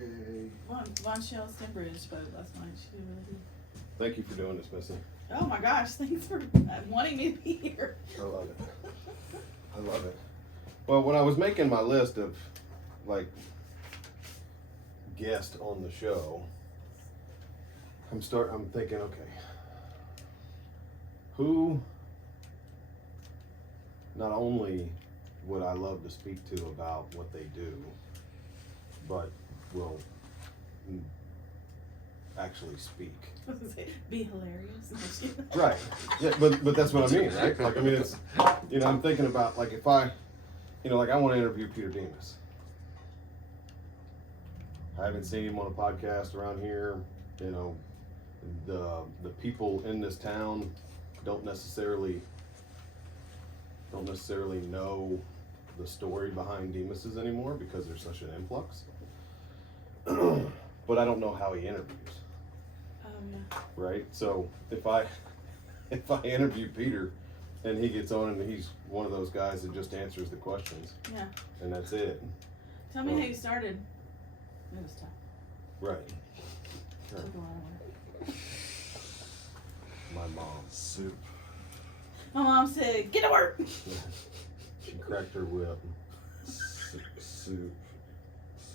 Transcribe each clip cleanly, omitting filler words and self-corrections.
Yay. Von Shell Stenbridge spoke last night. She did really good. Thank you for doing this, Missy. Oh my gosh, thanks for wanting me to be here. I love it. I love it. Well, when I was making my list of, like, guests on the show, I'm thinking, okay, who not only would I love to speak to about what they do, but will actually speak. Be hilarious. Right. Yeah, but that's what I mean, right? Like, I mean, it's, I'm thinking about, like, if I, like, I want to interview Peter Demas. I haven't seen him on a podcast around here. The people in this town don't necessarily know the story behind Demas's anymore because there's such an influx. But I don't know how he interviews. Yeah. Right? So if I interview Peter and he gets on and he's one of those guys that just answers the questions. Yeah. And that's it. Tell me how you started. It was tough. Right. Sure. Took a lot of work. My mom. Soup. My mom said, "Get to work." She cracked her whip. Soup.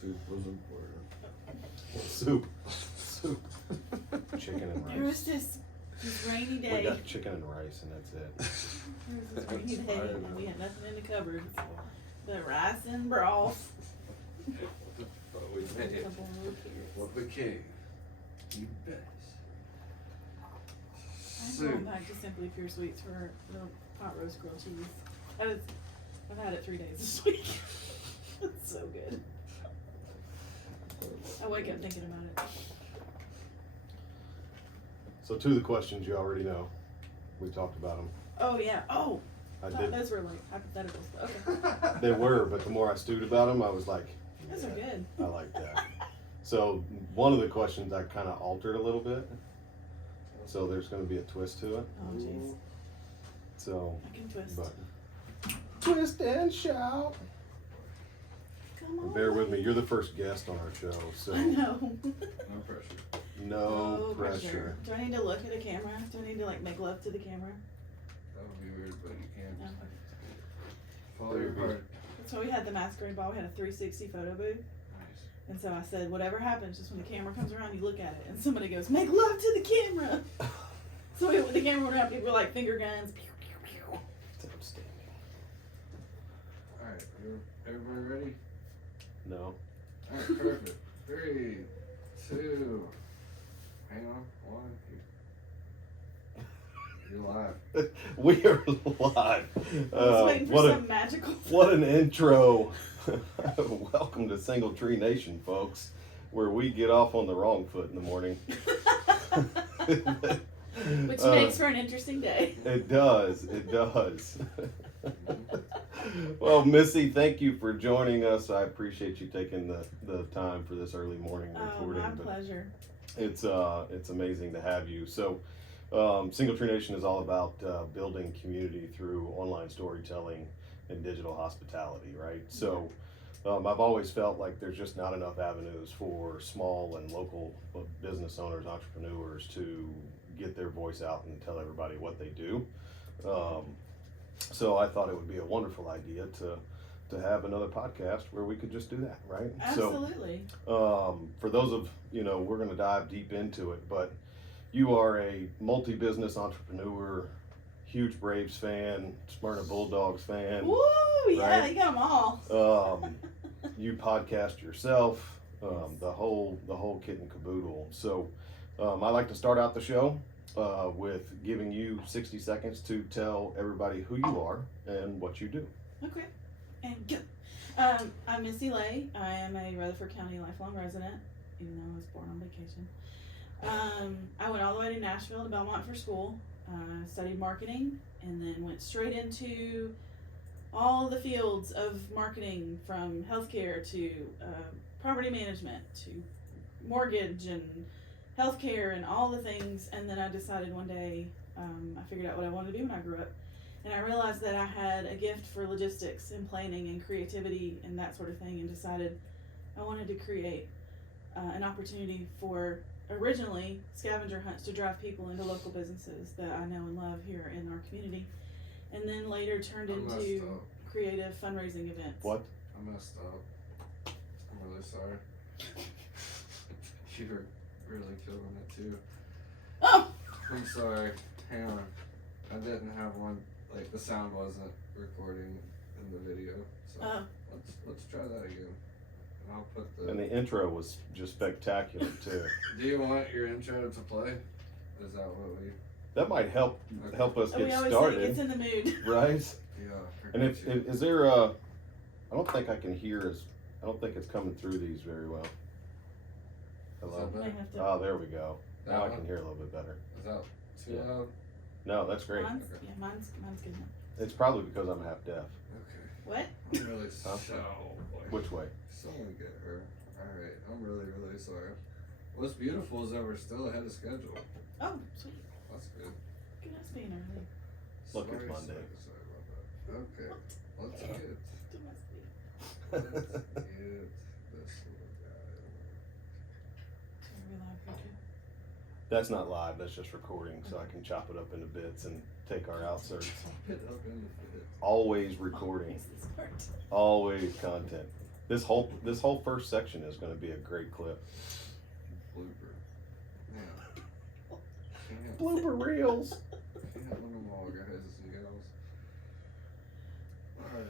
Soup was important. Soup. Chicken and rice. There was this rainy day. We got chicken and rice and that's it. There was this rainy day and we had nothing in the cupboard. But rice and broth. But we made it. What became the best. I'm going back to Simply Pure Sweets for the pot roast grilled cheese. I've had it 3 days this week. It's so good. I wake up thinking about it. So 2 of the questions you already know. We talked about them. Oh yeah. Oh. I thought did. those were like hypotheticals. Okay. They were, but the more I stewed about them, I was like, Those are good. I like that. So one of the questions I kind of altered a little bit. So there's going to be a twist to it. Oh jeez. So, I can twist. but twist and shout. Come on. And bear with me. You're the first guest on our show, so I know. No pressure. no pressure. Do I need to look at a camera? Do I need to like make love to the camera? That would be weird, but you can. No. Follow your heart. That's why we had the masquerade ball. We had a 360 photo booth. Nice. And so I said, whatever happens, just when the camera comes around, you look at it. And somebody goes, make love to the camera. So the camera went around, people were like finger guns. Pew, pew, pew. It's outstanding. Alright, everybody ready? No. Alright, perfect. 3, 2, hang on, 1, you're live. We are live. I was waiting for some magical. What an intro. Welcome to Single Tree Nation, folks, where we get off on the wrong foot in the morning. Which makes for an interesting day. It does. It does. Well, Missy, thank you for joining us. I appreciate you taking the time for this early morning recording. Oh, my pleasure. It's amazing to have you. So, Single Tree Nation is all about building community through online storytelling and digital hospitality, right? So, I've always felt like there's just not enough avenues for small and local business owners, entrepreneurs to get their voice out and tell everybody what they do. So I thought it would be a wonderful idea to have another podcast where we could just do that, right? Absolutely. So, for those of, we're going to dive deep into it, but you are a multi-business entrepreneur, huge Braves fan, Smyrna Bulldogs fan. Woo! Yeah, right? you got them all. You podcast yourself, the whole kit and caboodle. So, I like to start out the show with giving you 60 seconds to tell everybody who you are and what you do. Okay. And go. I'm Missy Lay. I am a Rutherford County lifelong resident, even though I was born on vacation. I went all the way to Nashville to Belmont for school. Studied marketing and then went straight into all the fields of marketing, from healthcare to property management to mortgage and healthcare and all the things. And then I decided one day, I figured out what I wanted to be when I grew up. And I realized that I had a gift for logistics and planning and creativity and that sort of thing, and decided I wanted to create an opportunity for originally scavenger hunts to drive people into local businesses that I know and love here in our community, and then later turned I messed into up. creative fundraising events. What? I messed up. I'm really sorry. You were really feeling it too. Oh! I'm sorry. Hang on. I didn't have one, like the sound wasn't recording in the video. So Oh. let's try that again. And I'll put the. And the intro was just spectacular too. Do you want your intro to play? Is that what we? That might help us We get always say started, it's in the mood. right? Yeah. I And got if, you. is there I don't think I can hear I don't think it's coming through these very well. Hello? Is that May better? have to. Oh, there we go. That Now I one? can hear a little bit better. Is that too Yeah. loud? No, that's great. Mine's, Okay. yeah, mine's good. It's probably because I'm half deaf. Okay. What? I'm really Huh? Which way? Someone get her. Alright, I'm really, really sorry. What's beautiful is that we're still ahead of schedule. Oh, sweet. That's good. Good as being early. Look, it's Monday. Sorry about that. Okay, let's get It must be. let's get this little guy. Are we live here too? That's not live, that's just recording, so I can chop it up into bits and take our outserts. Put up in the fit. Always recording, Always this part. always content. This whole first section is gonna be a great clip. Blooper. Yeah. Can't, Blooper reels. can't win them all, guys and gals. Alright.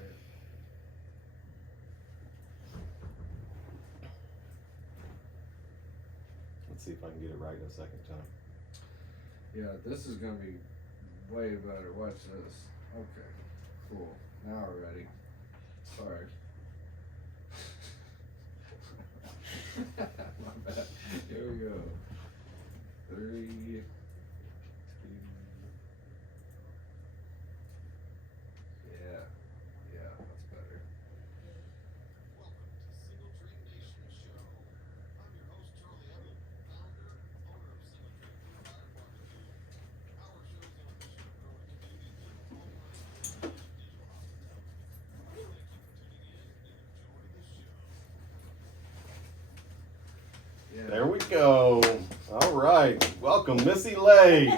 Let's see if I can get it right a second time. Yeah, this is gonna be way better. Watch this. Okay, cool. Now we're ready. Sorry. My bad. Here we go. 3, 2. Yeah, that's better. Yeah. There we go. All right, welcome Missy Lay.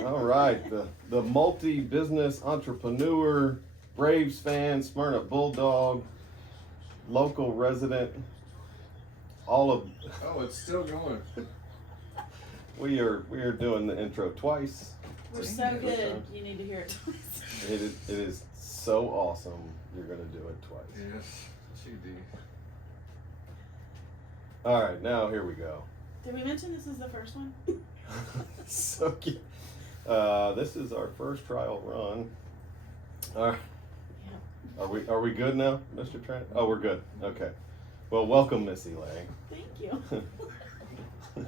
All right, the multi-business entrepreneur, Braves fan, Smyrna Bulldog, local resident, all of. Oh, it's still going. We are doing the intro twice. We're so good. You need to hear it twice. It is so awesome. You're gonna do it twice. Yes, GD. All right, now here we go. Did we mention this is the first one? So cute. This is our first trial run. All right. Yeah. Are we good now, Mr. Trent? Oh, we're good. Okay. Well, welcome, Missy Lay. Thank you.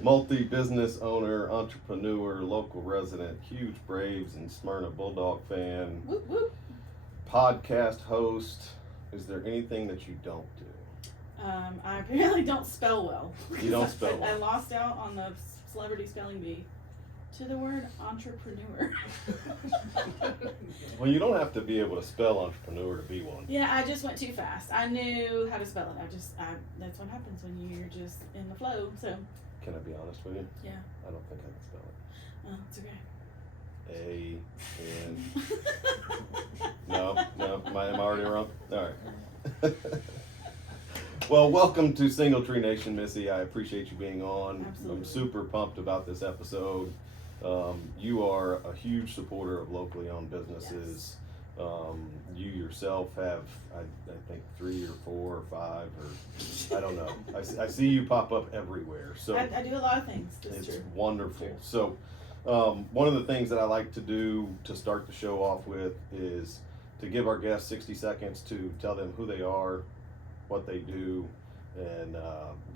Multi-business owner, entrepreneur, local resident, huge Braves and Smyrna Bulldog fan, Whoop whoop. podcast host. Is there anything that you don't do? I apparently don't spell well. You don't spell I well. lost out on the celebrity spelling bee to the word entrepreneur. Well, you don't have to be able to spell entrepreneur to be one. Yeah, I just went too fast. I knew how to spell it. That's what happens when you're just in the flow. So, Can I be honest with you? yeah. I don't think I can spell It's okay. it. No, am I already wrong? All right. Well, welcome to Single Tree Nation, Missy. I appreciate you being on. Absolutely. I'm super pumped about this episode. You are a huge supporter of locally owned businesses. You yourself have, I think, 3 or 4 or 5, or I don't know. I see you pop up everywhere. So I do a lot of things. That's it's true. wonderful. True. So one of the things that I like to do to start the show off with is to give our guests 60 seconds to tell them who they are, what they do, and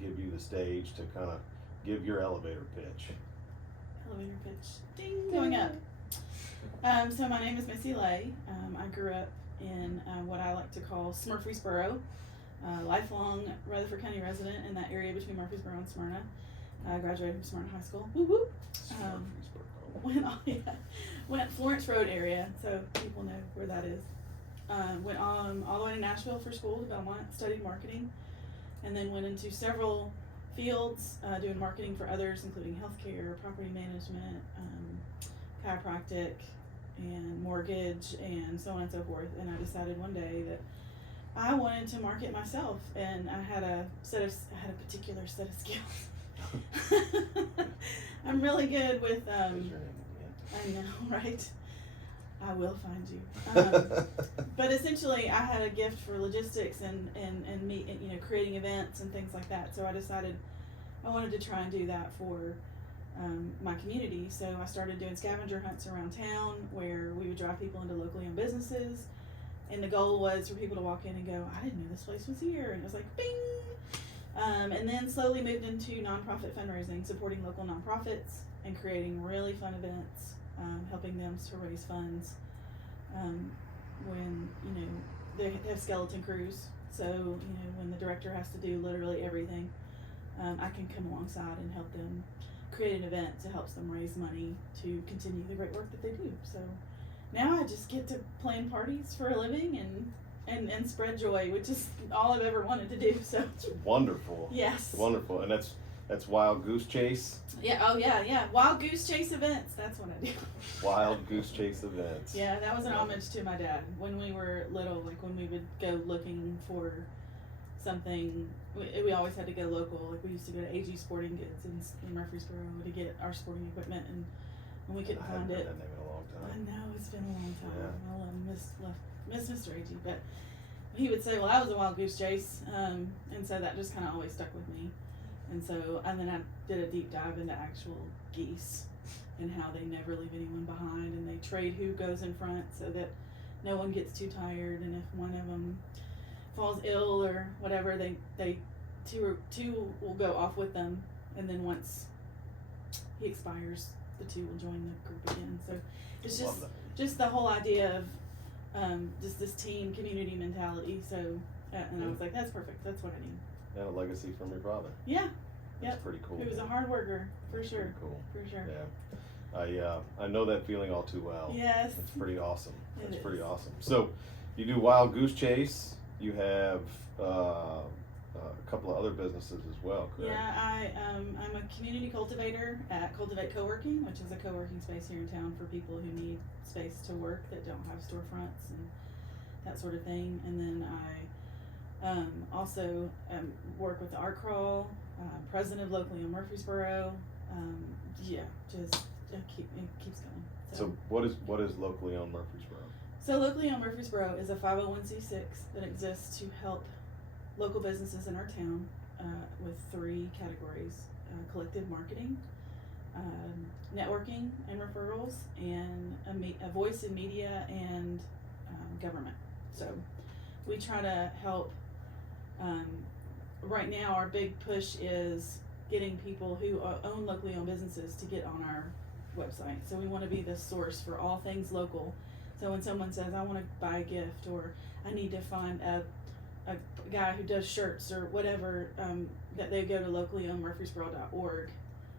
give you the stage to kind of give your elevator pitch. Elevator pitch. Ding. Going up. So my name is Missy Lay. I grew up in what I like to call Murfreesboro. Lifelong Rutherford County resident in that area between Murfreesboro and Smyrna. I graduated from Smyrna High School. Woo woo. Went Florence Road area, so people know where that is. Went all the way to Nashville for school to Belmont, studied marketing. and then went into several fields, doing marketing for others, including healthcare, property management, chiropractic, and mortgage, and so on and so forth. And I decided one day that I wanted to market myself, and I had a particular set of skills. I'm really good with, I know, right? I will find you. But essentially, I had a gift for logistics and me, you know, creating events and things like that. So I decided I wanted to try and do that for my community. So I started doing scavenger hunts around town where we would drive people into locally owned businesses. And the goal was for people to walk in and go, I didn't know this place was here. And it was like, bing! And then slowly moved into nonprofit fundraising, supporting local nonprofits and creating really fun events, helping them to raise funds when, you know, they have skeleton crews. So, you know, when the director has to do literally everything, I can come alongside and help them create an event to help them raise money to continue the great work that they do. So now I just get to plan parties for a living and spread joy, which is all I've ever wanted to do. So It's wonderful. yes. Wonderful. And that's Wild Goose Chase. Yeah, oh yeah. Wild Goose Chase events, that's what I do. Wild Goose Chase events. Yeah, that was an homage to my dad. When we were little, like when we would go looking for something, we always had to go local. Like we used to go to AG Sporting Goods in Murfreesboro to get our sporting equipment, and when we couldn't I haven't find heard it. that name in a long I time. know, it's been a long time. Yeah. I love Mr. AG, but he would say, well, that was a wild goose chase, and so that just kind of always stuck with me. And then I did a deep dive into actual geese and how they never leave anyone behind, and they trade who goes in front so that no one gets too tired, and if one of them falls ill or whatever, they two will go off with them, and then once he expires, the two will join the group again. So it's Love that. just the whole idea of just this team community mentality. So and I was like, that's perfect. That's what I need. And a legacy from your father. Yeah, That's Yep. pretty cool. he was a hard worker for sure. Pretty cool. For sure. Yeah. I know that feeling all too well. Yes. It's pretty awesome. It It's is. pretty awesome. So, you do Wild Goose Chase. You have a couple of other businesses as well, correct? Yeah, I'm a community cultivator at Cultivate Co-working, which is a co-working space here in town for people who need space to work that don't have storefronts and that sort of thing. And then I also work with the Art Crawl, president of Locally in Murfreesboro. It keeps going. So what is locally owned Murfreesboro? So Locally Owned Murfreesboro is a 501c6 that exists to help local businesses in our town with 3 categories: collective marketing, networking and referrals, and a voice in media and government. So we try to help. Right now, our big push is getting people who own locally owned businesses to get on our website. So we want to be the source for all things local. So when someone says, I want to buy a gift, or I need to find a guy who does shirts or whatever, that they go to locallyownedmurfreesboro.org,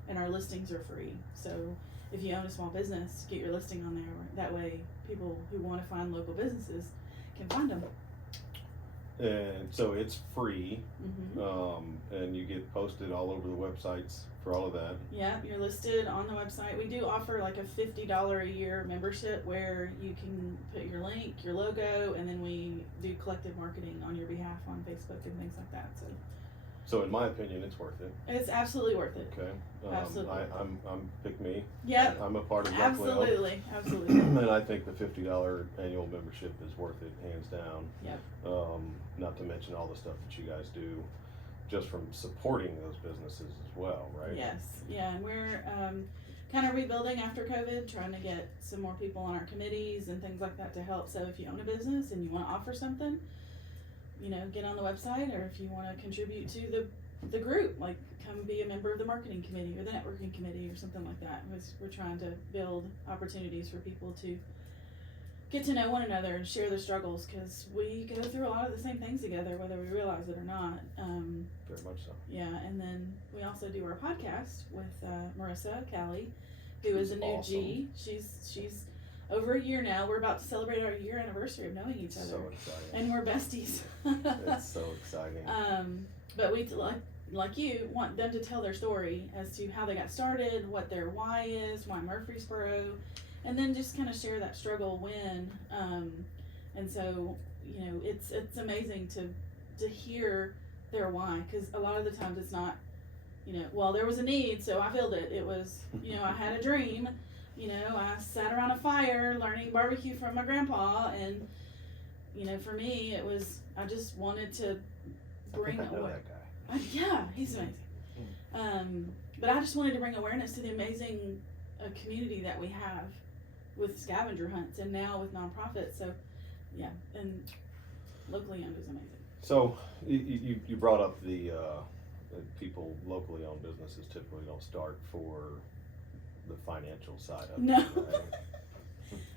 and our listings are free. So if you own a small business, get your listing on there. That way people who want to find local businesses can find them. And so it's free, Mm-hmm. and you get posted all over the websites for all of that. Yeah, you're listed on the website. We do offer like a $50 a year membership where you can put your link, your logo, and then we do collective marketing on your behalf on Facebook and things like that. So in my opinion, it's worth it. It's absolutely worth it. Okay. Absolutely. I'm pick me. Yep. I'm a part of Locally Owned. Absolutely. And I think the $50 annual membership is worth it, hands down. Yep. Not to mention all the stuff that you guys do, just from supporting those businesses as well, right? Yes. Yeah, and we're kind of rebuilding after COVID, trying to get some more people on our committees and things like that to help. So if you own a business and you want to offer something, get on the website, or if you want to contribute to the group, like come be a member of the marketing committee or the networking committee or something like that. We're trying to build opportunities for people to get to know one another and share their struggles, because we go through a lot of the same things together, whether we realize it or not. Very much so. Yeah, and then we also do our podcast with Marissa Callie, who is a new Awesome. G. She's over a year now. We're about to celebrate our year anniversary of knowing each other. So exciting. And we're besties. It's so exciting. but we like you want them to tell their story as to how they got started, what their why is, why Murfreesboro, and then just kind of share that struggle win. And so it's amazing to hear their why, because a lot of the times it's not, well, there was a need, so I filled it. It was, I had a dream. I sat around a fire learning barbecue from my grandpa, and for me it was, I just wanted to bring I know that guy. yeah, he's amazing. But I just wanted to bring awareness to the amazing community that we have with scavenger hunts and now with nonprofits. So yeah, and locally owned is amazing. So you brought up the people locally owned businesses typically don't start for the financial side of No. it. Right?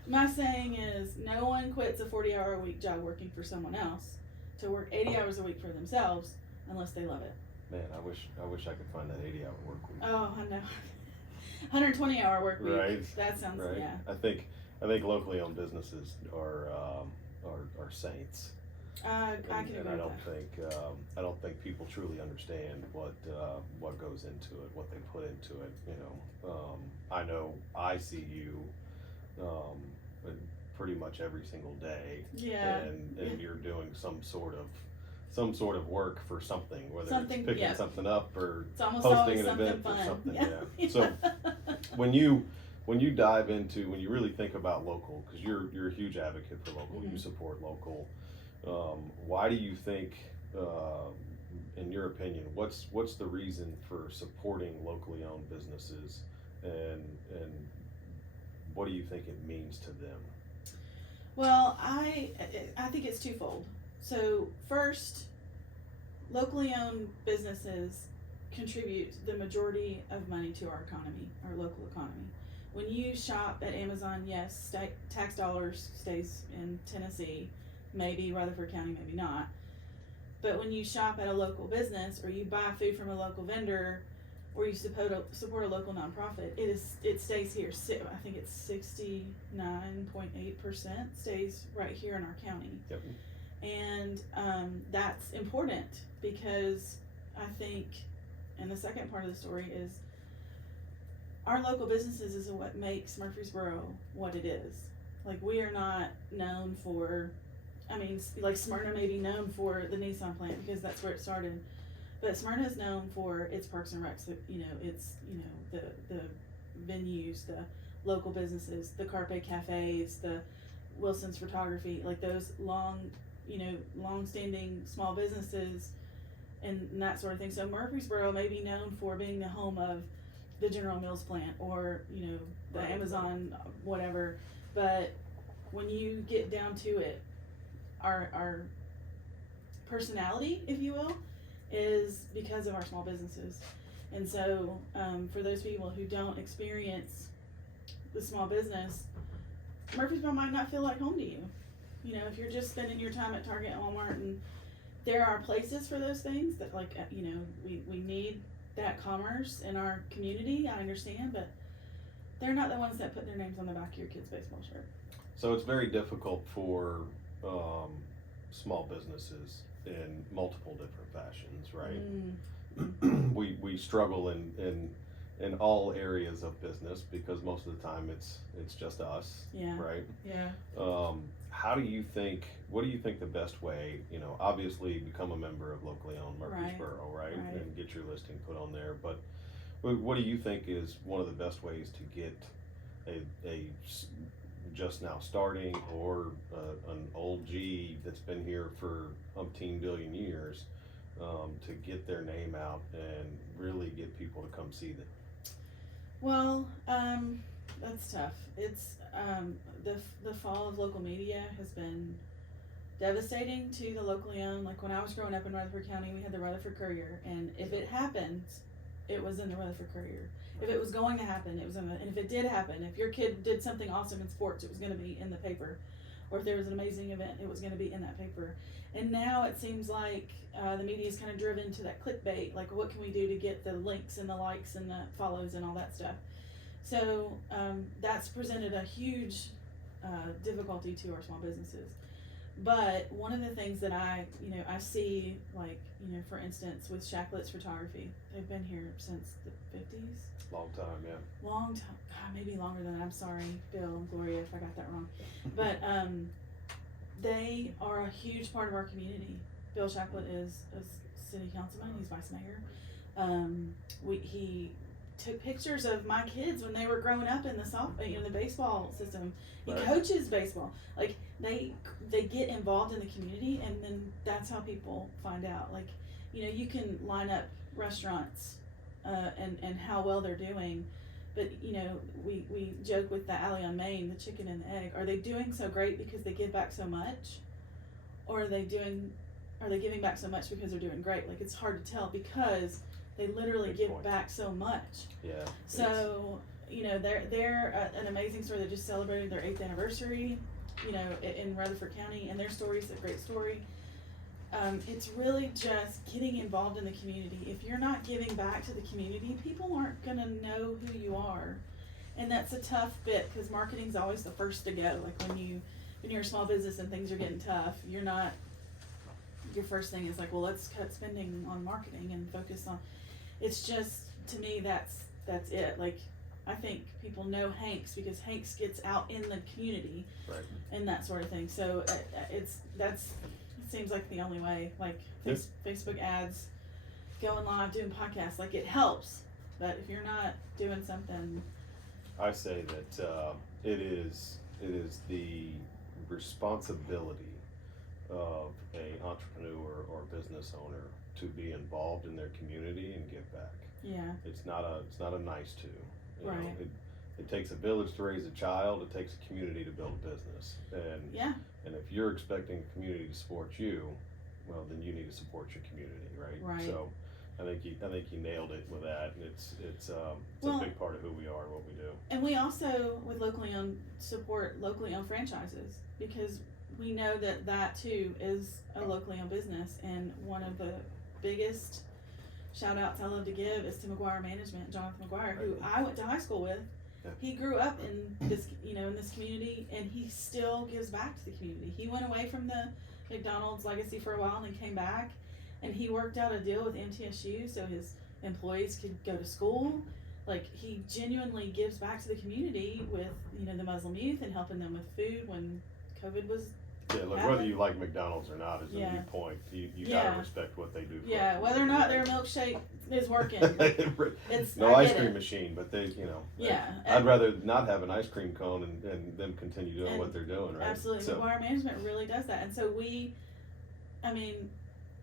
My saying is, no one quits a 40-hour-a-week job working for someone else to work 80 hours a week for themselves unless they love it. Man, I wish I could find that 80-hour work week. Oh, I know. 120-hour work week. Right. That sounds, Right. yeah. I think locally owned businesses are saints. I can And agree I with that. I don't think people truly understand what goes into it, what they put into it. I know I see you pretty much every single day, Yeah. and you're doing some sort of work for something, whether Something, it's picking yeah. something up or It's almost hosting always an something event fun. or something. Yeah. Yeah. So when you dive into, when you really think about local, because you're a huge advocate for local, you Mhm. support local. Why do you think, in your opinion, what's the reason for supporting locally owned businesses, and what do you think it means to them? Well, I think it's twofold. So first, locally owned businesses contribute the majority of money to our economy, our local economy. When you shop at Amazon, yes, tax dollars stays in Tennessee, maybe Rutherford County, maybe not. But when you shop at a local business, or you buy food from a local vendor, or you support a local nonprofit, it stays here. I think it's 69.8% stays right here in our county. Yep. And that's important, because I think, and the second part of the story is, our local businesses is what makes Murfreesboro what it is. Like, we are not known for, like Smyrna may be known for the Nissan plant because that's where it started, but Smyrna is known for its parks and recs. It's the venues, the local businesses, the Carpe cafes, the Wilson's photography, like those long-standing small businesses and that sort of thing. So Murfreesboro may be known for being the home of the General Mills plant, or the Right. Amazon whatever, but when you get down to it, our personality, if you will, is because of our small businesses. And so for those people who don't experience the small business, Murfreesboro might not feel like home to you. If you're just spending your time at Target and Walmart, and there are places for those things that, like, we need that commerce in our community, I understand, but they're not the ones that put their names on the back of your kid's baseball shirt. So it's very difficult for small businesses in multiple different fashions, right? We struggle in all areas of business because most of the time it's just us, Yeah. right? Yeah. What do you think the best way, obviously become a member of locally owned Murfreesboro, right? Right. And get your listing put on there, but what do you think is one of the best ways to get a just now starting, or an old G that's been here for umpteen billion years, to get their name out and really get people to come see them? Well, that's tough. It's the fall of local media has been devastating to the locally owned. Like, when I was growing up in Rutherford County, we had the Rutherford Courier, and if it happened, it was in the Rutherford Courier. If it was going to happen, it was and if it did happen, if your kid did something awesome in sports, it was going to be in the paper. Or if there was an amazing event, it was going to be in that paper. And now it seems like the media is kind of driven to that clickbait, like, what can we do to get the links and the likes and the follows and all that stuff. So that's presented a huge difficulty to our small businesses. But one of the things that I see, like, for instance, with Shacklett's Photography, they've been here since the 50s. Long time, yeah. Long time. God, maybe longer than that. I'm sorry, Bill and Gloria, if I got that wrong. But they are a huge part of our community. Bill Shacklett is a city councilman. He's vice mayor. He took pictures of my kids when they were growing up in the baseball system. He Right. coaches baseball. Like, they get involved in the community, and then that's how people find out. Like, you can line up restaurants and how well they're doing, but we joke with the alley on Main, the chicken and the egg. Are they doing so great because they give back so much, or are they giving back so much because they're doing great? Like, it's hard to tell because they literally Good give point. back so much. Yeah. So they're an amazing story. They just celebrated their 8th anniversary, in Rutherford County, and their story's a great story. It's really just getting involved in the community. If you're not giving back to the community, people aren't gonna know who you are, and that's a tough bit because marketing's always the first to go. Like, when you're a small business and things are getting tough, your first thing is like, well, let's cut spending on marketing and focus on. It's just, to me, that's it. Like, I think people know Hanks because Hanks gets out in the community, Right. and that sort of thing. So it seems like the only way. Like, Yep. Facebook ads, going live, doing podcasts, like, it helps. But if you're not doing something, I say that it is the responsibility of a entrepreneur or business owner to be involved in their community and give back. yeah, It's not a nice to. You know, Right. it takes a village to raise a child. It takes a community to build a business. yeah, And if you're expecting a community to support you, well, then you need to support your community, right? Right. So, I think you nailed it with that, and it's Well, a big part of who we are and what we do. and we also, with locally owned, support locally owned franchises because we know that too is a locally owned business. And one of the biggest shout outs I love to give is to McGuire Management, Jonathan McGuire, who I went to high school with. Yeah. He grew up in this, in this community, and he still gives back to the community. He went away from the McDonald's legacy for a while and then came back, and he worked out a deal with MTSU so his employees could go to school. Like, he genuinely gives back to the community with, the Muslim youth and helping them with food when COVID was. Yeah, look, whether you like McDonald's or not is a Yeah. moot point. You Yeah. gotta respect what they do. For Yeah, us. whether or not their milkshake is working. It's No I ice get cream it. machine, but they, Yeah, I'd rather not have an ice cream cone and them continue doing And what they're doing, right? absolutely. So, McGuire Management really does that. And so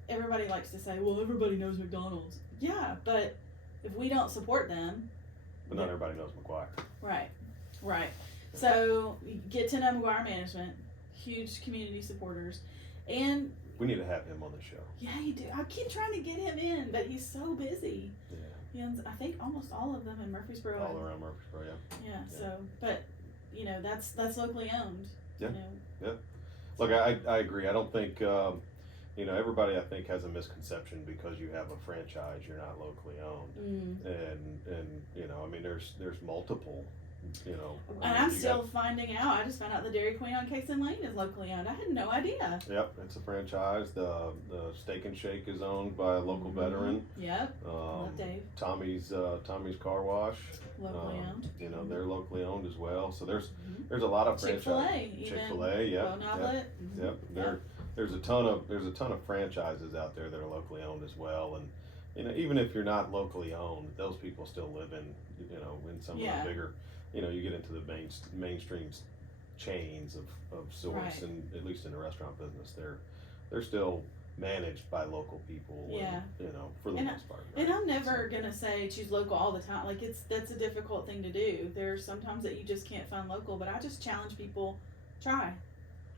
everybody likes to say, well, everybody knows McDonald's. Yeah, but if we don't support them. but not everybody knows McGuire. Right. So you get to know McGuire Management, huge community supporters. And We need to have him on the show. yeah, you do. I keep trying to get him in, but he's so busy. Yeah. He owns, I think, almost all of them in Murfreesboro. All around Murfreesboro, yeah. Yeah, Yeah. so, but, that's locally owned. Yeah. You know. Look, I agree. I don't think, everybody I think has a misconception because you have a franchise, you're not locally owned. Mm. And there's multiple, And I'm you still finding out. I just found out the Dairy Queen on Cason Lane is locally owned. I had no idea. Yep, it's a franchise. The Steak and Shake is owned by a local veteran. Yep. Love Dave. Tommy's Car Wash. Locally owned. They're locally owned as well. So there's Mhm. a lot of franchises. Chick-fil-A, even. Chick-fil-A, yep. Bo Noblet. Yep. There's a ton of franchises out there that are locally owned as well, and even if you're not locally owned, those people still live in some Yeah. of the bigger, you get into the mainstream chains of sorts, Right. and at least in the restaurant business, they're still managed by local people. Yeah. For the And most part. And right? I'm never gonna say choose local all the time. Like, that's a difficult thing to do. There's sometimes that you just can't find local, but I just challenge people, try.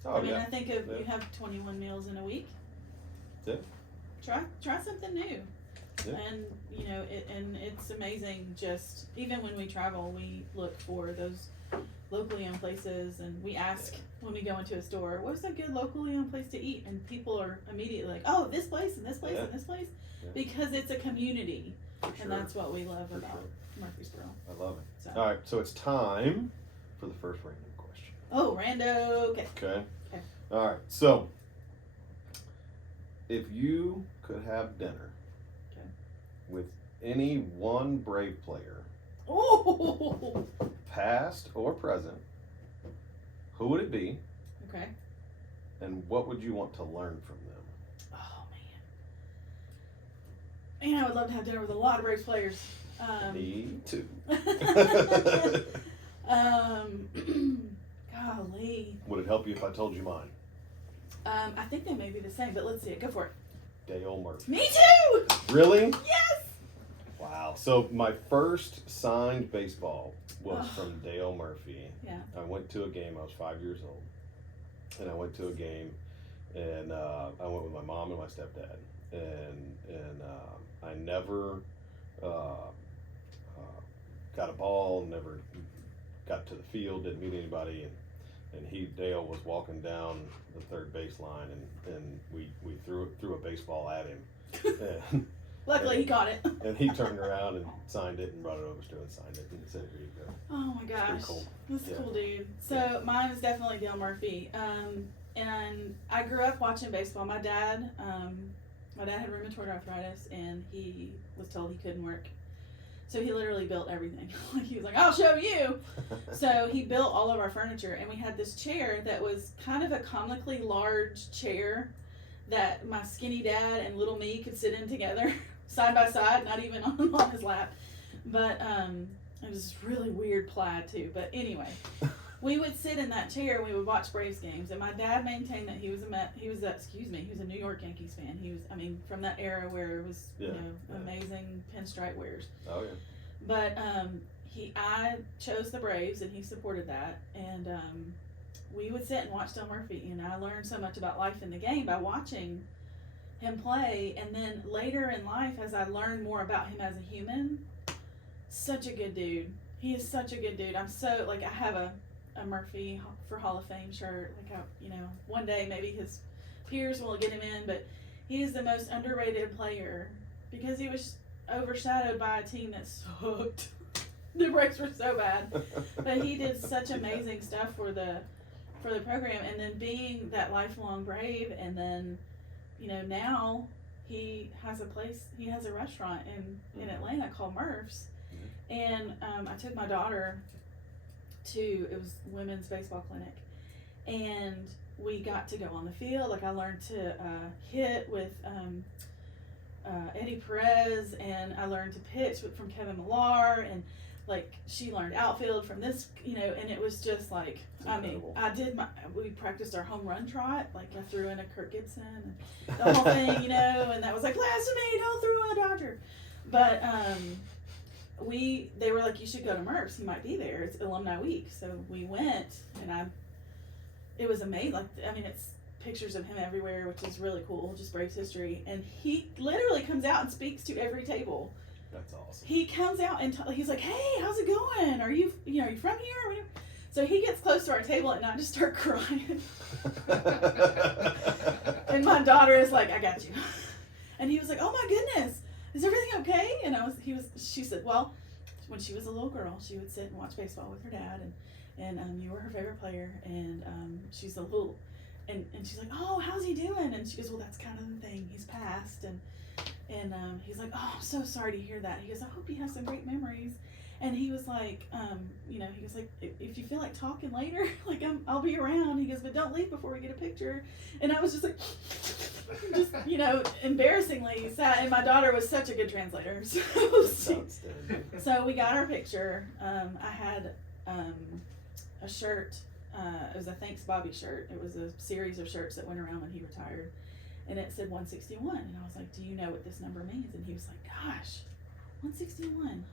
Oh, I yeah. think of Yeah. you have 21 meals in a week. Yeah. Try something new. Yeah. And and it's amazing. Just even when we travel, we look for those locally owned places, and we ask when we go into a store, what's a good locally owned place to eat? And people are immediately like, oh, this place and this place Yeah. and this place, Yeah. because it's a community, For and sure. that's what we love For about sure. Murfreesboro. I love it. So. All right, so it's time for the first random question. Oh, rando. Okay. Okay. Okay. All right. So, if you could have dinner Okay. with any one Brave player, Oh. past or present, who would it be, Okay. and what would you want to learn from them? Oh man. Man, I would love to have dinner with a lot of Braves players. Me too. Golly. Would it help you if I told you mine? I think they may be the same, but let's see it. Go for it. Dale Murphy. Me too. Really? Yes. Wow. So my first signed baseball was Oh. from Dale Murphy. Yeah. I went to a game. I was 5 years old, and I went to a game, and I went with my mom and my stepdad, and I never got a ball, never got to the field, didn't meet anybody, and Dale was walking down the third base line, and we threw a baseball at him, and, Luckily, he caught it. and he turned around and signed it and brought it over to him and signed it and said, "Here you go." Oh my gosh. Pretty cool. That's Yeah. cool, dude. So mine is definitely Dale Murphy. And I grew up watching baseball. My dad had rheumatoid arthritis, and he was told he couldn't work. So he literally built everything. He was like, "I'll show you." So he built all of our furniture, and we had this chair that was kind of a comically large chair that my skinny dad and little me could sit in together, side by side, not even on his lap. But it was really weird plaid too. But anyway, we would sit in that chair and we would watch Braves games. And my dad maintained that he was a New York Yankees fan. He was, from that era where it was, amazing pinstripe wears. Oh yeah. But I chose the Braves, and he supported that. And we would sit and watch Dale Murphy, and I learned so much about life in the game by watching him play. And then later in life, as I learned more about him as a human, such a good dude. He is such a good dude. I'm so, I have a Murphy for Hall of Fame shirt. One day maybe his peers will get him in, but he is the most underrated player because he was overshadowed by a team that sucked. The Braves were so bad, but he did such amazing stuff for the program, and then being that lifelong Brave, and then now he has a restaurant in Atlanta called Murph's, and I took my daughter to, it was women's baseball clinic, and we got to go on the field. I learned to hit with Eddie Perez, and I learned to pitch from Kevin Millar, and she learned outfield from this, and it was just we practiced our home run trot. I threw in a Kirk Gibson and the whole thing, and that was blasphemy, don't throw in a Dodger. But they were like, you should go to Murph's, he might be there, it's alumni week. So we went, and it was amazing. It's pictures of him everywhere, which is really cool, just Braves history. And he literally comes out and speaks to every table. That's awesome. He comes out and he's like, "Hey, how's it going? Are you from here?" Or whatever. So he gets close to our table, and I just start crying. And my daughter is like, "I got you." And he was like, "Oh my goodness, is everything okay?" And she said, "Well, when she was a little girl, she would sit and watch baseball with her dad, and you were her favorite player, and she's a little, and she's like, 'Oh, how's he doing?' And she goes, 'Well, that's kind of the thing. He's passed.' And he's like, 'Oh, I'm so sorry to hear that.' He goes, 'I hope you have some great memories.' And he was like, he goes like, 'If you feel like talking later, I'll be around.' He goes, 'But don't leave before we get a picture.' And I was just like, embarrassingly sad. And my daughter was such a good translator. So we got our picture. I had a shirt. It was a Thanks Bobby shirt. It was a series of shirts that went around when he retired. And it said 161. And I was like, 'Do you know what this number means?' And he was like, 'Gosh, 161.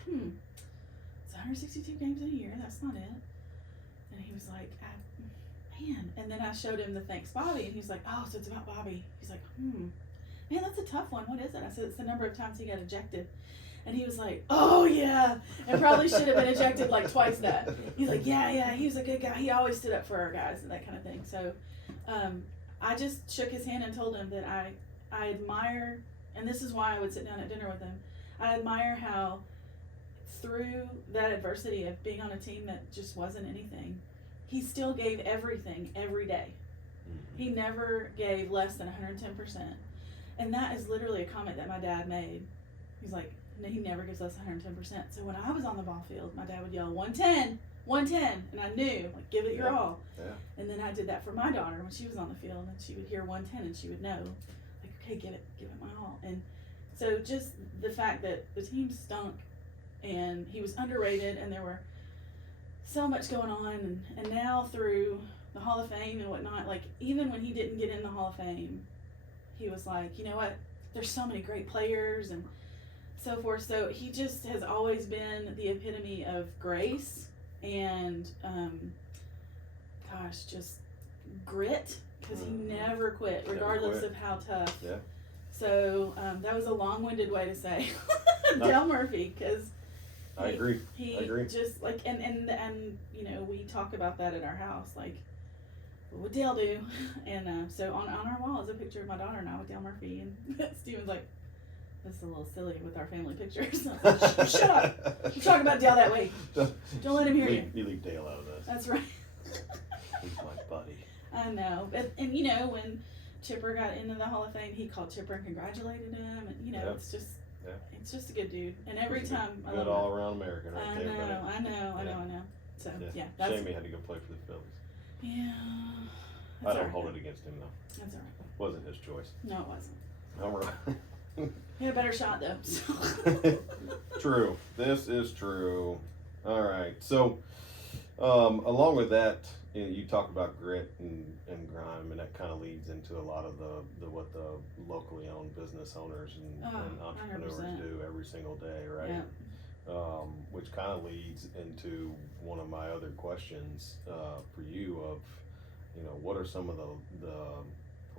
It's 162 games in a year. That's not it.' And he was like, man. And then I showed him the Thanks Bobby, and he was like, 'Oh, so it's about Bobby.' He's like, man, that's a tough one. What is it?' I said, 'It's the number of times he got ejected.' And he was like, 'Oh yeah, and probably should have been ejected twice that.' He's like, yeah, he was a good guy. He always stood up for our guys," and that kind of thing. So I just shook his hand and told him that I admire, and this is why I would sit down at dinner with him, I admire how through that adversity of being on a team that just wasn't anything, he still gave everything every day. He never gave less than 110%. And that is literally a comment that my dad made. He's like, he never gives less than 110%. So when I was on the ball field, my dad would yell, 110, 110. And I knew, like, give it your all. Yeah. And then I did that for my daughter when she was on the field, and she would hear 110 and she would know, like, okay, give it my all. And so just the fact that the team stunk and he was underrated and there were so much going on, and now through the Hall of Fame and whatnot, like, even when he didn't get in the Hall of Fame, he was like, you know what, there's so many great players and so forth. So he just has always been the epitome of grace and just grit, because he never quit regardless of how tough. Yeah. So that was a long-winded way to say Dale Murphy, because I agree. He I agree. just like, and you know, we talk about that at our house, like, what would Dale do? And so on our wall is a picture of my daughter and I with Dale Murphy, and Steven's like, that's a little silly with our family pictures. I was like, shut up! We're talking about Dale that way. Don't let him hear you. You leave Dale out of this. That's right. He's my buddy. I know, and you know, when Chipper got into the Hall of Fame, he called Chipper and congratulated him, and you know, it's just a good dude. And every time, good all around American, right I there, buddy. know. So Yeah. that's Shame he had to go play for the Phillies. Yeah. I don't hold it against him though. That's alright. Wasn't his choice. No, it wasn't. All right. He had a better shot though. So. True. This is true. All right. So, along with that, you talk about grit and grime, and that kind of leads into a lot of the what the locally owned business owners and entrepreneurs 100%. do every single day, right? Yeah. Which kind of leads into one of my other questions for you of, you know, what are some of the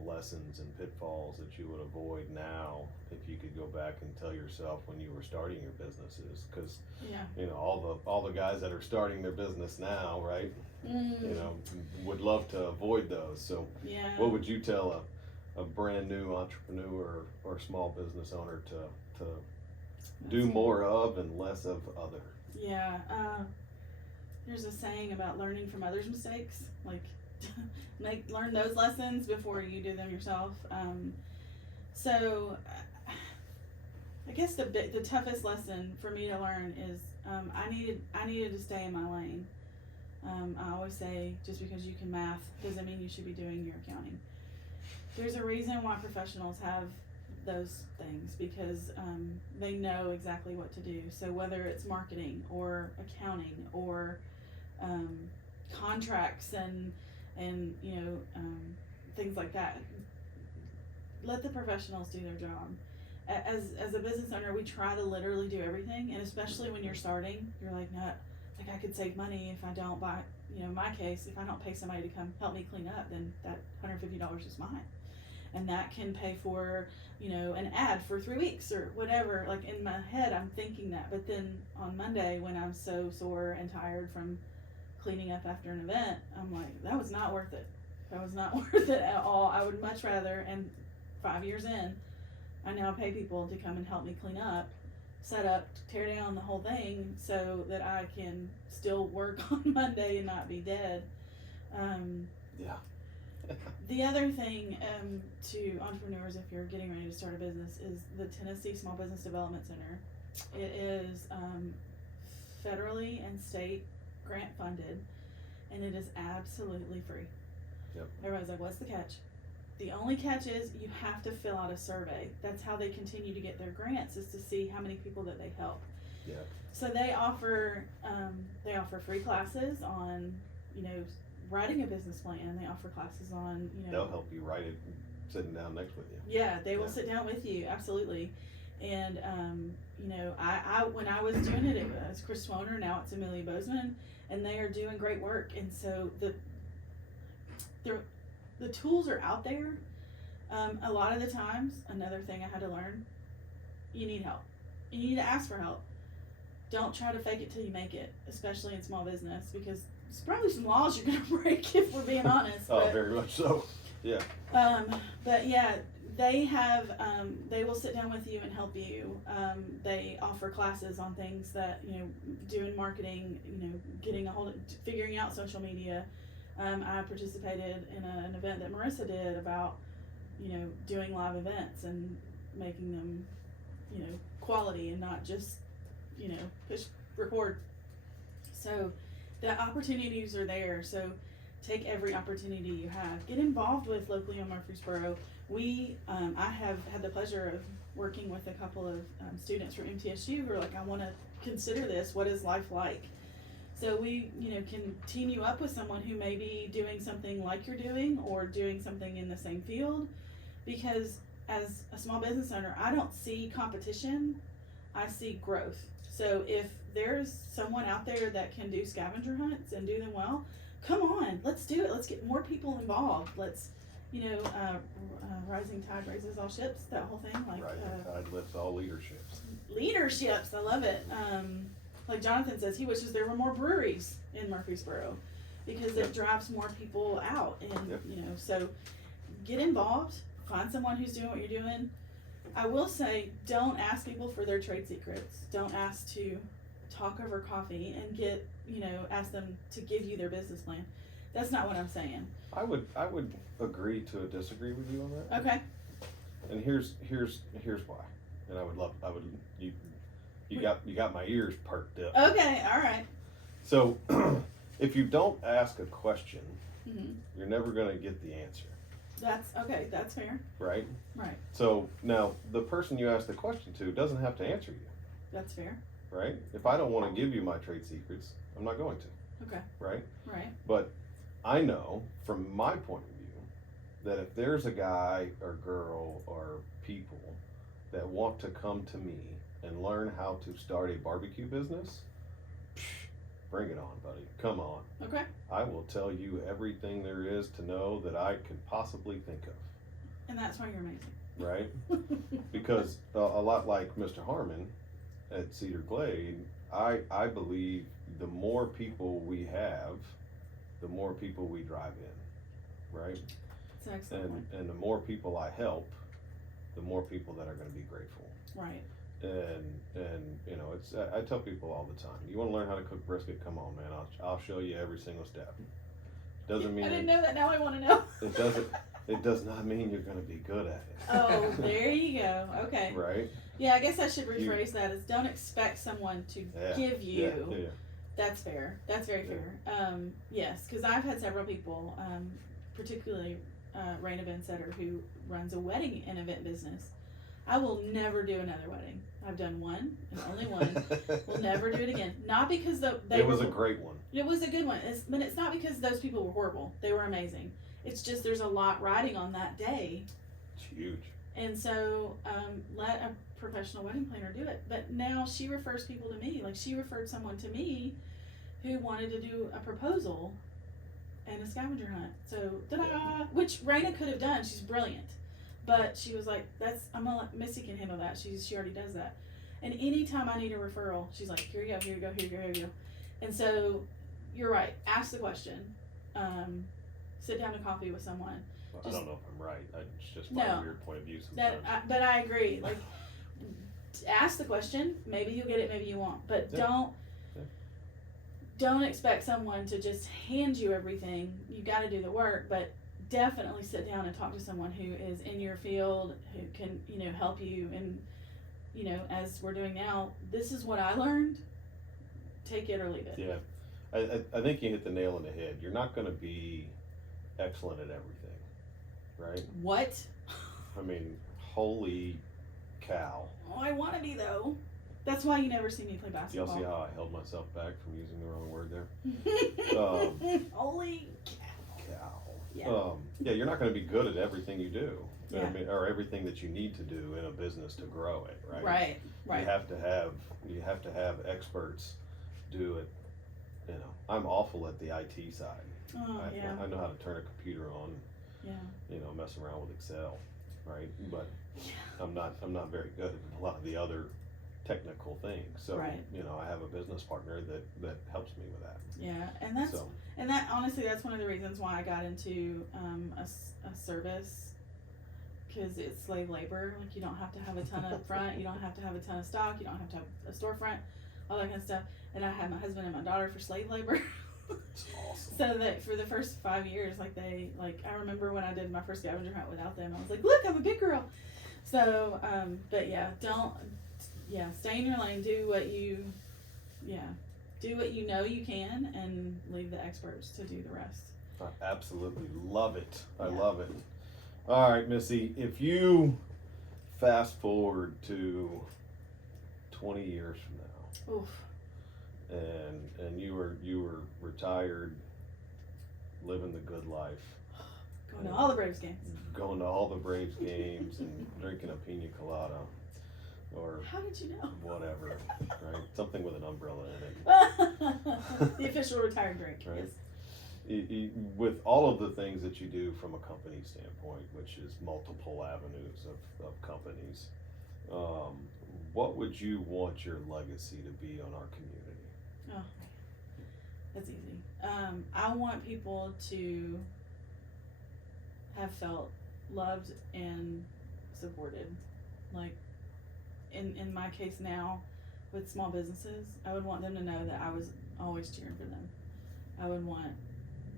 lessons and pitfalls that you would avoid now if you could go back and tell yourself when you were starting your businesses? Because you know, all the guys that are starting their business now, right? You know, would love to avoid those. So what would you tell a brand new entrepreneur or small business owner to do more of and less of other? Yeah. There's a saying about learning from others' mistakes, like learn those lessons before you do them yourself. So I guess the toughest lesson for me to learn is I needed to stay in my lane. I always say, just because you can math doesn't mean you should be doing your accounting. There's a reason why professionals have those things, because they know exactly what to do. So whether it's marketing or accounting or contracts and you know, things like that, let the professionals do their job. As a business owner, we try to literally do everything, and especially when you're starting, you're like, no, like, I could save money if I don't buy, you know, in my case, if I don't pay somebody to come help me clean up, then that $150 is mine. And that can pay for, you know, an ad for 3 weeks or whatever. Like, in my head, I'm thinking that. But then on Monday, when I'm so sore and tired from cleaning up after an event, I'm like, that was not worth it. That was not worth it at all. I would much rather, and 5 years in, I now pay people to come and help me clean up, set up, tear down the whole thing so that I can still work on Monday and not be dead. The other thing to entrepreneurs, if you're getting ready to start a business, is the Tennessee Small Business Development Center. It is federally and state grant funded, and it is absolutely free. Yep. Everybody's like, what's the catch? The only catch is you have to fill out a survey. That's how they continue to get their grants, is to see how many people that they help. Yeah. So they offer free classes on, you know, writing a business plan. They offer classes on, you know, they'll help you write it sitting down next with you. Yeah, they will sit down with you, absolutely. And you know, I when I was doing it, it was Chris Swoner. Now it's Amelia Bozeman, and they are doing great work. And so the tools are out there. A lot of the times, another thing I had to learn, you need help. You need to ask for help. Don't try to fake it till you make it, especially in small business, because there's probably some laws you're going to break, if we're being honest. Oh, very much so. Yeah. But yeah, they have, they will sit down with you and help you. They offer classes on things that, you know, doing marketing, you know, getting figuring out social media, I participated in an event that Marissa did about, doing live events and making them, quality and not just, push record. So the opportunities are there. So take every opportunity you have. Get involved with locally on Murfreesboro. I have had the pleasure of working with a couple of students from MTSU who are like, I want to consider this. What is life like? So we, can team you up with someone who may be doing something like you're doing or doing something in the same field. Because as a small business owner, I don't see competition. I see growth. So if there's someone out there that can do scavenger hunts and do them well, come on, let's do it. Let's get more people involved. Let's, rising tide raises all ships, that whole thing. Like, Rising tide lifts all leaderships. Leaderships, I love it. Like Jonathan says, he wishes there were more breweries in Murfreesboro because it drives more people out. And, so get involved, find someone who's doing what you're doing. I will say, don't ask people for their trade secrets. Don't ask to talk over coffee and get, ask them to give you their business plan. That's not what I'm saying. I would agree to disagree with you on that. Okay. And here's why. And you got my ears perked up. Okay, all right. So if you don't ask a question, Mm-hmm. you're never gonna get the answer. That's fair. Right? Right. So now the person you ask the question to doesn't have to answer you. That's fair. Right? If I don't want to give you my trade secrets, I'm not going to. Okay. Right? Right. But I know from my point of view that if there's a guy or girl or people that want to come to me and learn how to start a barbecue business, bring it on, buddy. Come on. Okay. I will tell you everything there is to know that I could possibly think of. And that's why you're amazing. Right? Because a lot like Mr. Harmon at Cedar Glade, I believe the more people we have, the more people we drive in, right? That's an excellent point. And the more people I help, the more people that are going to be grateful. Right. And it's I tell people all the time, you want to learn how to cook brisket? Come on, man. I'll show you every single step. Doesn't mean I didn't know that. Now I want to know. It does not mean you're going to be good at it. Oh, there you go. Okay. Right. Yeah, I guess I should rephrase that as don't expect someone to give you. Yeah. That's fair. That's very fair. Yes, because I've had several people, particularly Rain Event Setter, who runs a wedding and event business. I will never do another wedding. I've done one and only one. We'll never do it again. Not because it was a great one. It was a good one. But it's not because those people were horrible. They were amazing. It's just there's a lot riding on that day. It's huge. And so let a professional wedding planner do it. But now she refers people to me. Like she referred someone to me who wanted to do a proposal and a scavenger hunt. So ta-da! Which Raina could have done. She's brilliant. But she was like, I'm gonna let Missy can handle that. She already does that. And anytime I need a referral, she's like, here you go, here you go, here you go, here you go. And so you're right. Ask the question. Sit down to coffee with someone. Well, I don't know if I'm right. It's just my weird point of view sometimes. But I agree. Like, ask the question. Maybe you'll get it. Maybe you won't. But don't expect someone to just hand you everything. You got to do the work. But definitely sit down and talk to someone who is in your field, who can help you. And as we're doing now, this is what I learned. Take it or leave it. Yeah, I think you hit the nail on the head. You're not going to be excellent at everything, right? What? I mean, holy cow. Oh, I want to be though. That's why you never see me play basketball. Y'all see how I held myself back from using the wrong word there? Holy cow. Yeah, you're not going to be good at everything you do. Yeah. I mean, or everything that you need to do in a business to grow it, right? Right. You have to have experts do it. I'm awful at the IT side. Oh, I know how to turn a computer on. Yeah. Mess around with Excel, right? But I'm not very good at a lot of the other technical things. So right. I have a business partner that helps me with that. Yeah, and that honestly, that's one of the reasons why I got into a service, because it's slave labor. Like you don't have to have a ton up front, you don't have to have a ton of stock, you don't have to have a storefront, all that kind of stuff. And I had my husband and my daughter for slave labor. It's awesome. So that for the first 5 years, I remember when I did my first scavenger hunt without them, I was like, look, I'm a big girl. So, but yeah, stay in your lane, do what you know you can, and leave the experts to do the rest. I absolutely love it. I Yeah. love it. All right, Missy, if you fast forward to 20 years from now, Oof. and you were retired, living the good life, Going to all the Braves games. going to all the Braves games and drinking a pina colada or How did you know? whatever, right? Something with an umbrella in it. The official retired drink. Right. Yes. With all of the things that you do from a company standpoint, which is multiple avenues of companies, what would you want your legacy to be on our community? Oh, that's easy. I want people to have felt loved and supported. Like in my case now, with small businesses, I would want them to know that I was always cheering for them. I would want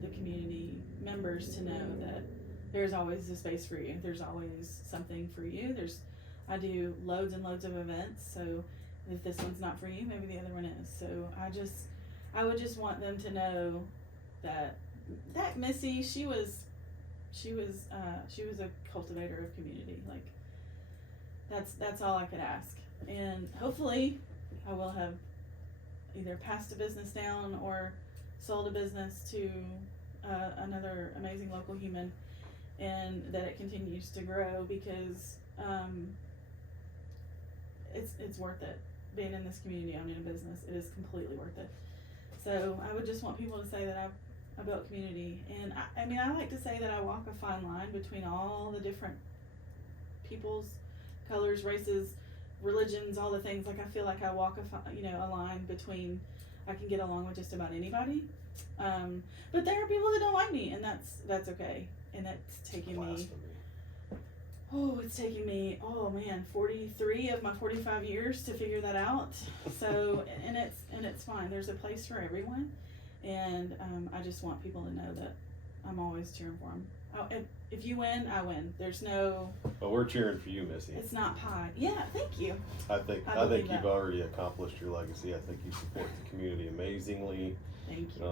the community members to know that there's always a space for you. There's always something for you. I do loads and loads of events, so if this one's not for you, maybe the other one is. So I would just want them to know that Missy, she was a cultivator of community. Like that's all I could ask. And hopefully I will have either passed a business down or sold a business to another amazing local human, and that it continues to grow, because it's worth it. Being in this community, owning a business, it is completely worth it. So I would just want people to say that I built community. And I mean, I like to say that I walk a fine line between all the different peoples, colors, races, religions, all the things. Like I feel like I walk a line between, I can get along with just about anybody. But there are people that don't like me, and that's okay. And that's taking me, it's taking me, 43 of my 45 years to figure that out. So, and it's fine. There's a place for everyone. And I just want people to know that I'm always cheering for them. If you win, I win. There's no. Well, we're cheering for you, Missy. It's not pie. Yeah, thank you. I think believe you've that. already accomplished your legacy. I think you support the community amazingly. Thank you.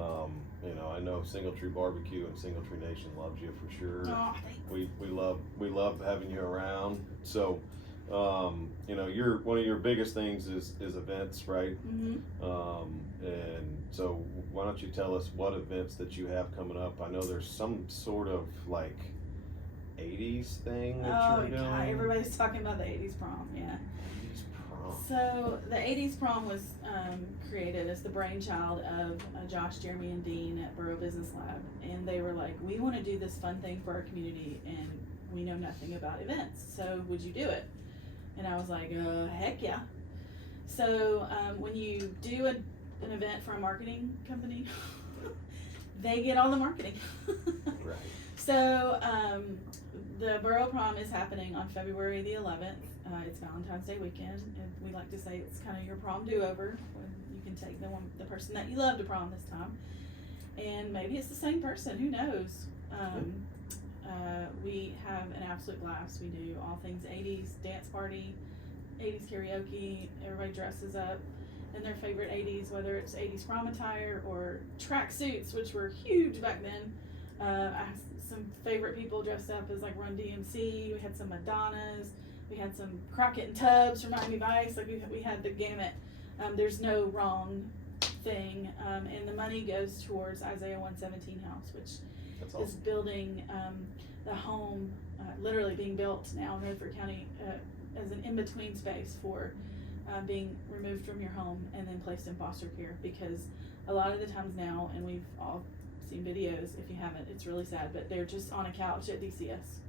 I know Singletree Barbecue and Singletree Nation loves you for sure. Oh, thanks. We love having you around. So, you're one of your biggest things is events, right? Mm-hmm. And so why don't you tell us what events that you have coming up? I know there's some sort of like 80s thing that you're doing. God, everybody's talking about the 80s prom, yeah. 80s prom. So the 80s prom was created as the brainchild of Josh, Jeremy, and Dean at Borough Business Lab. And they were like, we want to do this fun thing for our community, and we know nothing about events, so would you do it? And I was like, heck yeah. So when you do an event for a marketing company, they get all the marketing. Right. So the Borough Prom is happening on February the 11th. It's Valentine's Day weekend, and we like to say it's kind of your prom do-over, when you can take the person that you love to prom this time. And maybe it's the same person, who knows? We have an absolute blast. We do all things 80s dance party, 80s karaoke. Everybody dresses up in their favorite 80s, whether it's 80s prom attire or track suits, which were huge back then. I had some favorite people dressed up as like Run DMC. We had some Madonnas. We had some Crockett and Tubbs from Miami Vice. Like we had the gamut. There's no wrong thing. And the money goes towards Isaiah 117 House, which That's awesome. is building the home, literally being built now in Rutherford County as an in-between space for being removed from your home and then placed in foster care. Because a lot of the times now, and we've all seen videos, if you haven't, it's really sad, but they're just on a couch at DCS.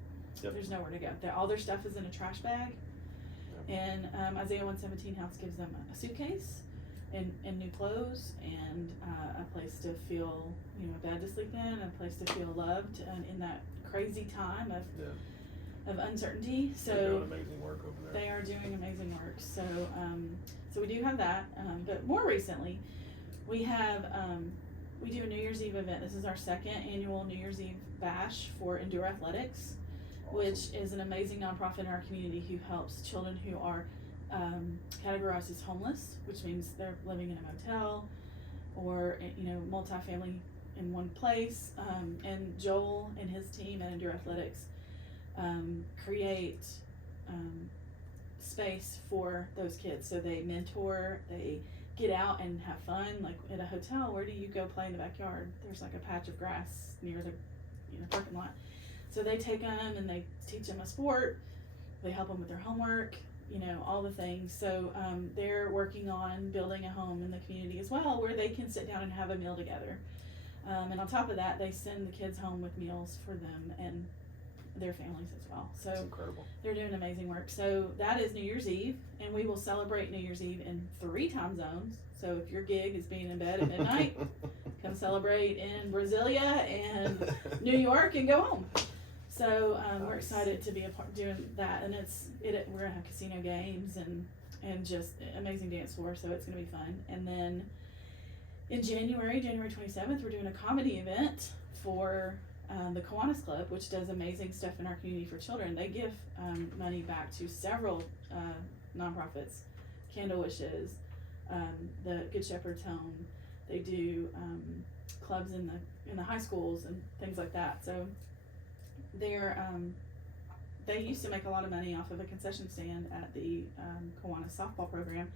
Yep. There's nowhere to go. All their stuff is in a trash bag. Yep. And Isaiah 117 House gives them a suitcase and new clothes, and a place to feel, a bed to sleep in, a place to feel loved, and in that crazy time of uncertainty. So they're doing amazing work over there. they are doing amazing work. So we do have that. But more recently, we have we do a New Year's Eve event. This is our second annual New Year's Eve bash for Endure Athletics, which is an amazing nonprofit in our community who helps children who are categorized as homeless, which means they're living in a motel or, you know, multifamily in one place. And Joel and his team at Endure Athletics create space for those kids. So they mentor, they get out and have fun. Like at a hotel, where do you go play in the backyard? There's like a patch of grass near the parking lot. So they take them and they teach them a sport. They help them with their homework, all the things. So they're working on building a home in the community as well, where they can sit down and have a meal together. And on top of that, they send the kids home with meals for them and their families as well. So That's incredible. They're doing amazing work. So that is New Year's Eve, and we will celebrate New Year's Eve in 3 time zones. So if your gig is being in bed at midnight, come celebrate in Brasilia and New York and go home. So we're excited to be a part doing that, and we're gonna have casino games and just amazing dance floor. So it's gonna be fun. And then in January 27th, we're doing a comedy event for the Kiwanis Club, which does amazing stuff in our community for children. They give money back to several nonprofits, Candle Wishes, the Good Shepherd's Home. They do clubs in the high schools and things like that. So they used to make a lot of money off of a concession stand at the Kiwanis softball program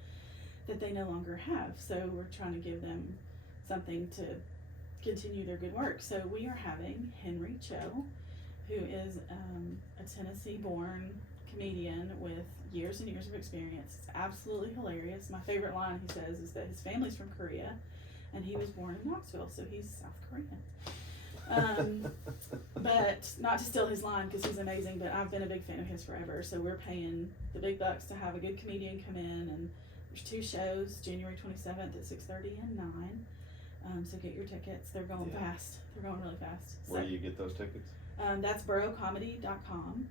that they no longer have. So we're trying to give them something to continue their good work. So we are having Henry Cho, who is a Tennessee-born comedian with years and years of experience. It's absolutely hilarious. My favorite line he says is that his family's from Korea, and he was born in Knoxville, so he's South Korean. But not to steal his line because he's amazing, but I've been a big fan of his forever. So we're paying the big bucks to have a good comedian come in, and there's 2 shows, January 27th at 6:30 and 9. So get your tickets. They're going fast. They're going really fast. Where do you get those tickets? That's burrowcomedy.com.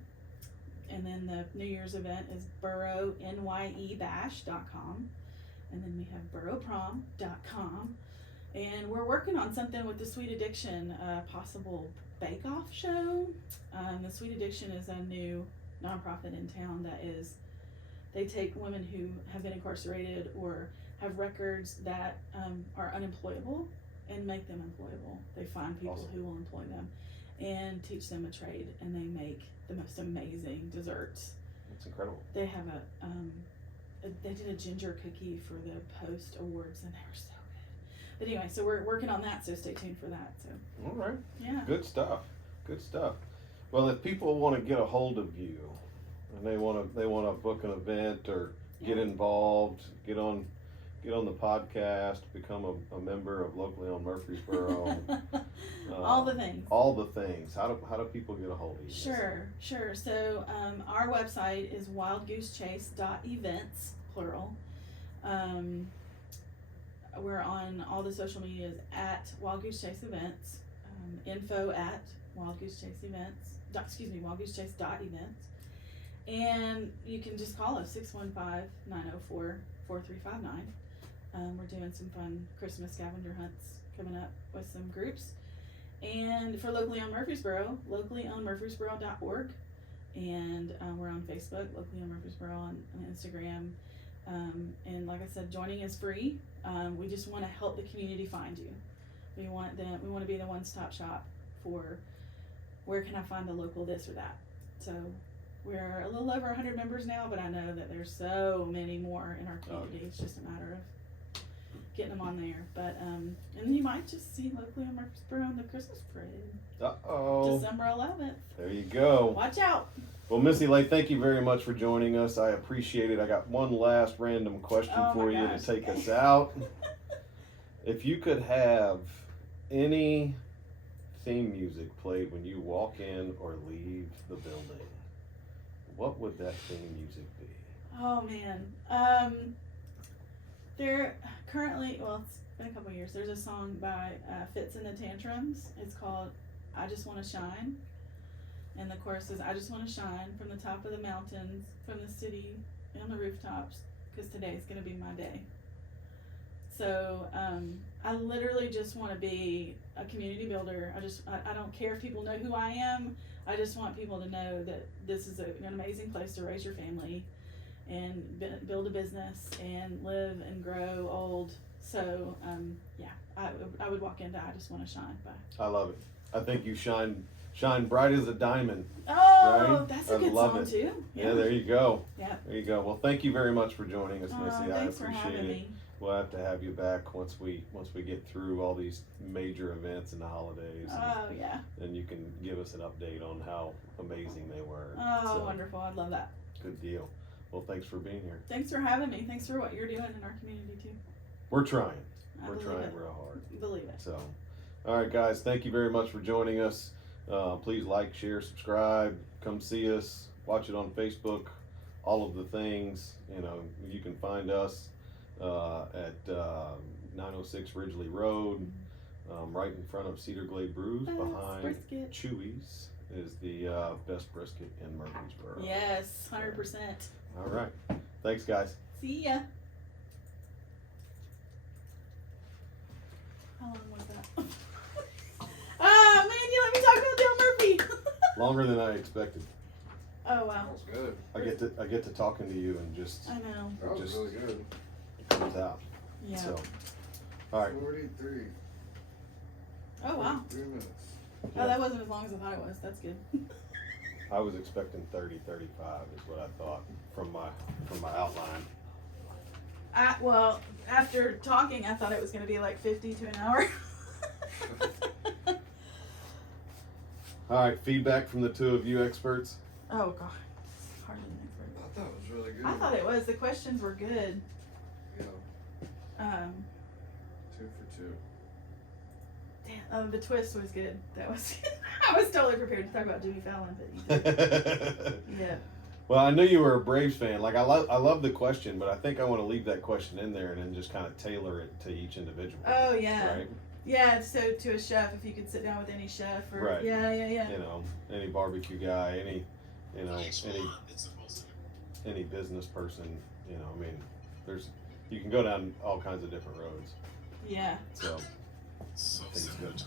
And then the New Year's event is burrowNYEbash.com. And then we have burrowprom.com. And we're working on something with the Sweet Addiction, possible bake-off show. The Sweet Addiction is a new nonprofit in town they take women who have been incarcerated or have records that are unemployable and make them employable. They find people Awesome. who will employ them and teach them a trade, and they make the most amazing desserts. That's incredible. They have they did a ginger cookie for the Post Awards, and they were so good. But anyway, so we're working on that, so stay tuned for that. So All right. yeah. Good stuff. Good stuff. Well, if people want to get a hold of you and they want to book an event or get involved, get on the podcast, become a member of locally owned Murfreesboro. All the things. All the things. How do people get a hold of you? Sure. So our website is wildgoosechase.events, plural. We're on all the social medias at Wild Goose Chase Events, info at wildgoosechase.events. And you can just call us, 615-904-4359. We're doing some fun Christmas scavenger hunts coming up with some groups. And for locally owned Murfreesboro, locallyownedmurfreesboro.org. And we're on Facebook, locally owned Murfreesboro, on Instagram. And like I said, joining is free. We just want to help the community find you. We want to be the one-stop shop for where can I find the local this or that. So we're a little over 100 members now, but I know that there's so many more in our community. It's just a matter of getting them on there. But and you might just see locally on Murfreesboro on the Christmas parade. December 11th. There you go. Watch out. Well, Missy Lay, thank you very much for joining us. I appreciate it. I got one last random question for you to take us out. If you could have any theme music played when you walk in or leave the building, what would that theme music be? Oh man. There currently, it's been a couple years, there's a song by Fitz and the Tantrums. It's called I Just Want to Shine. And the chorus is, I just want to shine from the top of the mountains, from the city, on the rooftops, because today is going to be my day. So I literally just want to be a community builder. I don't care if people know who I am. I just want people to know that this is an amazing place to raise your family and build a business and live and grow old. So yeah, I would walk into I just want to shine by. I love it. I think you shine bright as a diamond. Oh, right? that's a I good love song it. too. Yeah, there you go. Yeah. There you go. Well, thank you very much for joining us, Missy. I Thanks for appreciate having it. me. We'll have to have you back once we get through all these major events and the holidays. Oh yeah. And you can give us an update on how amazing they were. Oh, So, wonderful. I'd love that. good deal. Well, thanks for being here. Thanks for having me. Thanks for what you're doing in our community too. We're trying. I We're believe trying it. real hard. Believe it. So, all right, guys, thank you very much for joining us. Please like, share, subscribe. Come see us. Watch it on Facebook. All of the things. You know, you can find us at 906 Ridgely Road, right in front of Cedar Glade Brews, Best behind brisket. Chewy's is the best brisket in Murfreesboro. Yes, 100%. All right. Thanks, guys. See ya. How long was that? Oh man, you let me talk about Dale Murphy. Longer than I expected. Oh wow. That was good. I get to talking to you and just I know. That was Just- really good. it comes out. Yeah. So, all right. 43. Oh wow. 3 minutes. Oh, that wasn't as long as I thought it was. That's good. I was expecting 30, 35 is what I thought from my outline. Well, after talking, I thought it was going to be like 50 to an hour. All right, feedback from the two of you experts. Oh god, it's hardly an expert. I thought it was really good. I thought it was. The questions were good. Yeah, 2 for 2. Damn, the twist was good. That was. I was totally prepared to talk about Jimmy Fallon, but you did. Yeah. Well, I knew you were a Braves fan. Like I love the question, but I think I want to leave that question in there and then just kind of tailor it to each individual. Oh yeah. Right. Yeah. So to a chef, if you could sit down with any chef, or Right. yeah. You know, any barbecue guy, any any business person. You know, I mean, you can go down all kinds of different roads. Yeah. So I think it's good.